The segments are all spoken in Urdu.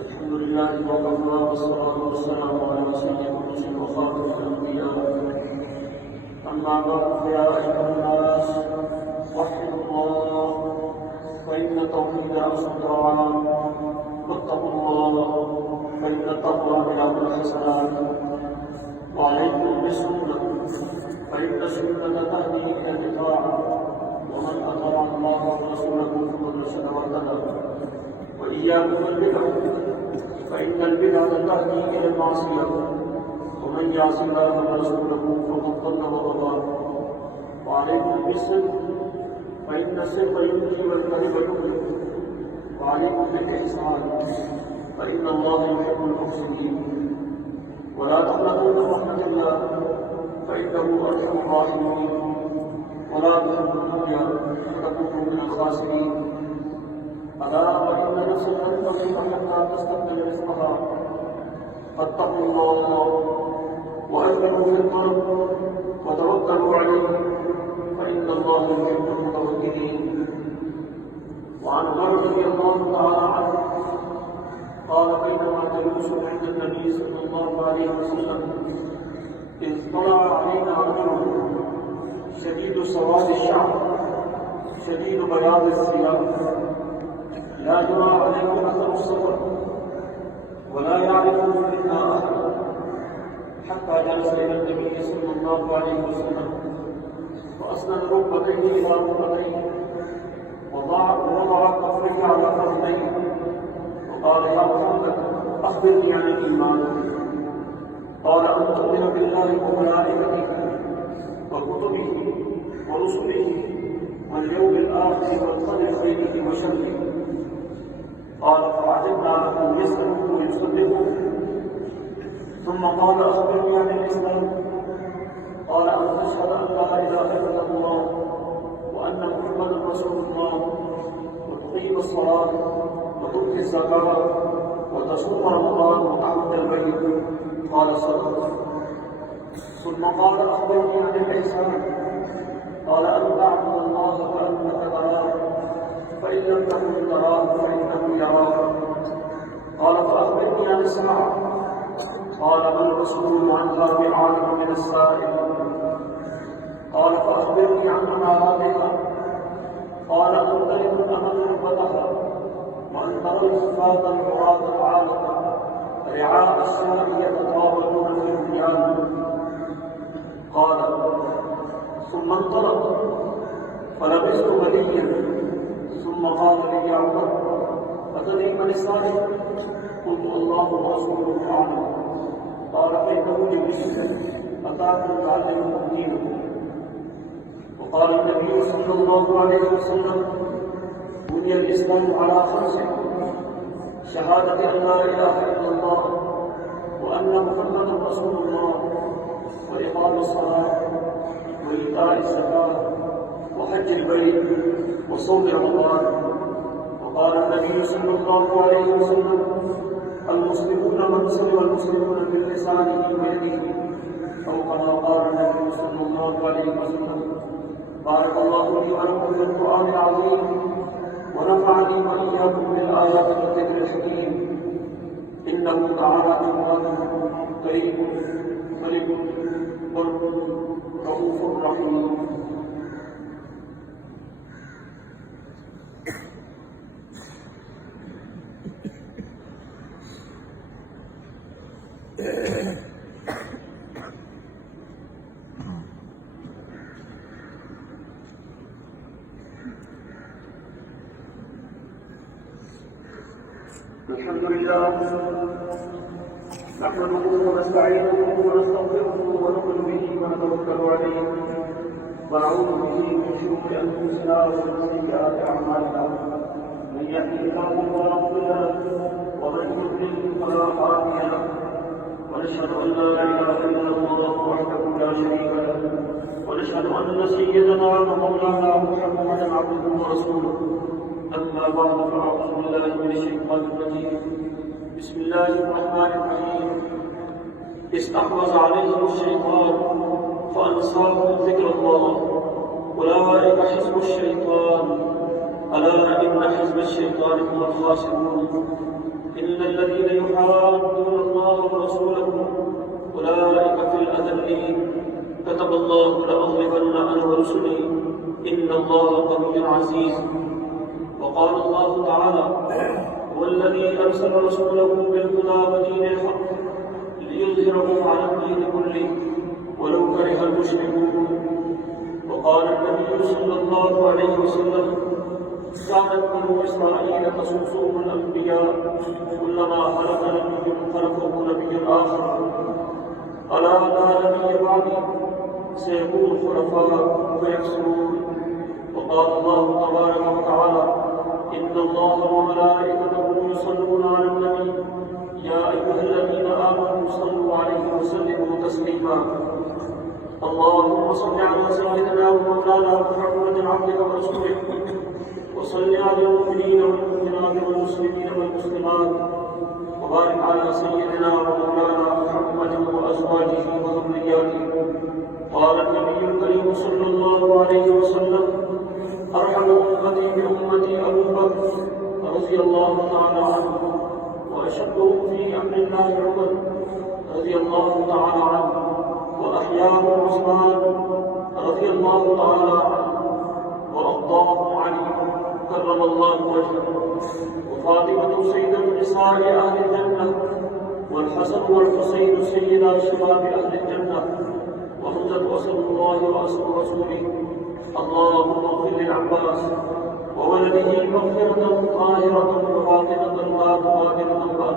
الحمد لله وكفى والصلاة والسلام على سيد الرسل وخاتم الأنبياء. أما بعد فيا أيها الناس وحدوا الله فإن التوحيد أصل الطاعات، واتقوا الله فإن التقوى رياض الحسنات، وعليكم بالسنة فإن السنة تهدي إلى الإطاعة، ومن أطاع الله ورسوله فقد رشد واهتدى. وإياكم البدع فإن البدعة تهدي إلى المعصية، ومن يعص الله ورسوله فقد ضل وضل. وعليكم بالصدق فإن الصدق ينجي والكذب يهلك. وعليكم بالإحسان فإن الله يحب المحسنين. ولا تقنطوا من رحمة الله فإنه أرحم الراحمين. ولا تحبوا الدنيا فتكونوا من الخاسرين. ألا وإن نفسا تنبغي أنها تستقبل رزقها، فاتقوا الله وأجملوا في الطلب وتوكلوا عليه فإن الله يحب المتوكلين. وعن عمر رضي الله تعالى عنه قال بينما جلوس عند النبي صلى الله عليه وسلم إذ طلع علينا رجل شديد سواد الشعر شديد بياض الثياب لا يرى عليه أثر السفر ولا يعرفه منا أحد، حتى جلس إلى النبي صلى الله عليه وسلم وأسند ركبتيه إلى ركبتيه ووضع كفيه على فخذيه وقال يا محمد أخبرني عن الإيمان. قال أن تؤمن بالله وملائكته وكتبه ورسله واليوم الآخر والقدر خيره وشره. قال فعجبنا أن يسأله ويصدقه. ثم قال أخبرني عن الإسلام. قال أن تشهد أن لا إله إلا الله وأن محمدا رسول الله وتقيم الصلاة وتؤتي الزكاة وتصوم رمضان وتحج البيت. قال صدقت. ثم قال أخبرني عن الإحسان. قال أن تعبد الله كأنك تراه فإن لم تكن تراه فإنه يراك. قال فأخبرني عن الساعة. قال ما المسؤول عنها بعالم من السائل. قال فأخبرني عن أماراتها. قال أن تلد الأمل ربتها وأن ترى الحفاة العراة العالم رعاء السماء يتطاولون في البنيان. قال ثم انطلق فلبثت مليا ثم قال لي يا عمر أتدري من الصادق؟ قلت الله ورسوله أعلم. قال فإنه جبريل أتاكم تعلمكم دينكم. وقال النبي صلى الله عليه وسلم بني الإسلام على خمس: شهادة أن لا إله إلا الله وأن محمدا رسول الله وإقام الصلاة وإيتاء الزكاة وحج البيت وصوم رمضان. وقال النبي صلى الله عليه وسلم المسلمون من سلم المسلمون من لسانه ويده، أو كما قال النبي صلى الله عليه وسلم. بارك الله لي ولكم في القرآن العظيم ونفعني وإياكم بالآيات والذكر الحكيم. إنه تعالى جواد كريم ملك برد رؤوف رحيم. الحمد لله نحمده ونستعينه ونستغفره ونؤمن به ونتوكل عليه ونعوذ به من شرور انفسنا ومن سيئات اعمالنا. من يهده الله فلا مضل له ومن يضلل فلا هادي له. ونشهد ان لا اله الا الله وحده لا شريك له. ونشهد ان سيدنا ومولانا محمدا عبده ورسوله. أما بعد فأعوذ بالله من الشيطان الرجيم. بسم الله الرحمن الرحيم. استحوذ عليهم الشيطان فأنساهم ذكر الله أولئك حزب الشيطان ألا إن أن حزب الشيطان هم الخاسرون. إن الذين يحادون الله ورسوله أولئك في الأذلين. كتب الله لأغلبن أنا ورسلي إن الله قوي عزيز. وقال الله تعالى: هو الذي أرسل رسوله بالهدى ودين الحق ليظهره على الدين كله ولو كره المشركون. وقال النبي صلى الله عليه وسلم: كانت بنو إسرائيل تسوسهم الأنبياء كلما هلك نبي خلفه نبي آخر. ألا لا نبي بعدي سيكون خلفاء فيكسرون. وقال الله تبارك وتعالى: إن الله وملائكته يصلون على النبي يا أيها الذين آمنوا صلوا عليه وسلموا تسليما. اللهم صل على سيدنا ومولانا محمد عبدك ورسولك، وصل على المؤمنين والمؤمنات والمسلمين والمسلمات، وبارك على سيدنا ومولانا محمد وأزواجه وذرياته. قال النبي الكريم صلى الله عليه وسلم: أرحم أمتي بأمتي أبو بكر رضي الله تعالى عنه، وأشدهم في أمر الله عمر رضي الله تعالى عنه، وأحياهم عثمان رضي الله تعالى عنه، وأرضاهم علي كرم الله وجهه، وفاطمة سيدة نساء أهل الجنة، والحسن والحسين سيدا شباب أهل الجنة، وحمزة أسد الله وأسد رسوله. اللهم اغفر للعباس وولده مغفرة طاهرة وفاطمة لا تغادر ذنبا.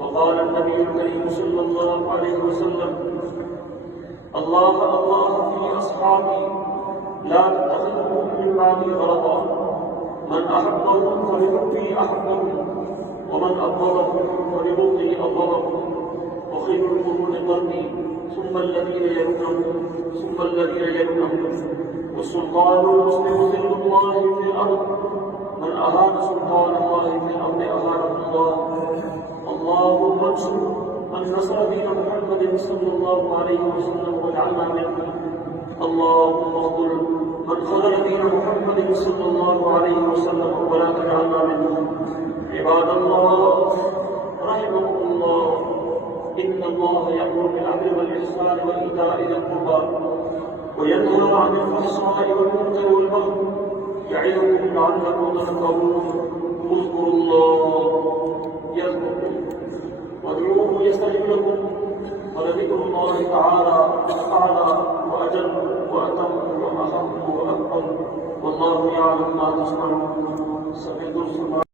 وقال النبي الكريم صلى الله عليه وسلم: الله الله في أصحابي لا تتخذهم من بعدي غرضا، من أحبهم فلحبي أحبهم، ومن أبغضهم فلبغضي أبغضهم. وخير القرون قرني ثم الذين يلونهم ثم الذين يلونهم. والسلطان المسلم ذل الله في الأرض، من أهان سلطان الله في الأرض أهانه الله. اللهم انصر من نصر دين محمد صلى الله عليه وسلم واجعلنا منه. اللهم اخذل من خذل دين محمد صلى الله عليه وسلم ولا تجعلنا منه. عباد الله رحمكم الله، إن الله يأمر بالعدل والإحسان وإيتاء ذي القربى وينهى عن الفحشاء والمنكر والبغي يعظكم لعلكم تذكرون. اذكروا الله يذكركم وادعوه يستجب لكم، ولذكر الله تعالى أعلى وأجل وأتم وأحق وأكبر، والله يعلم ما تصنعون.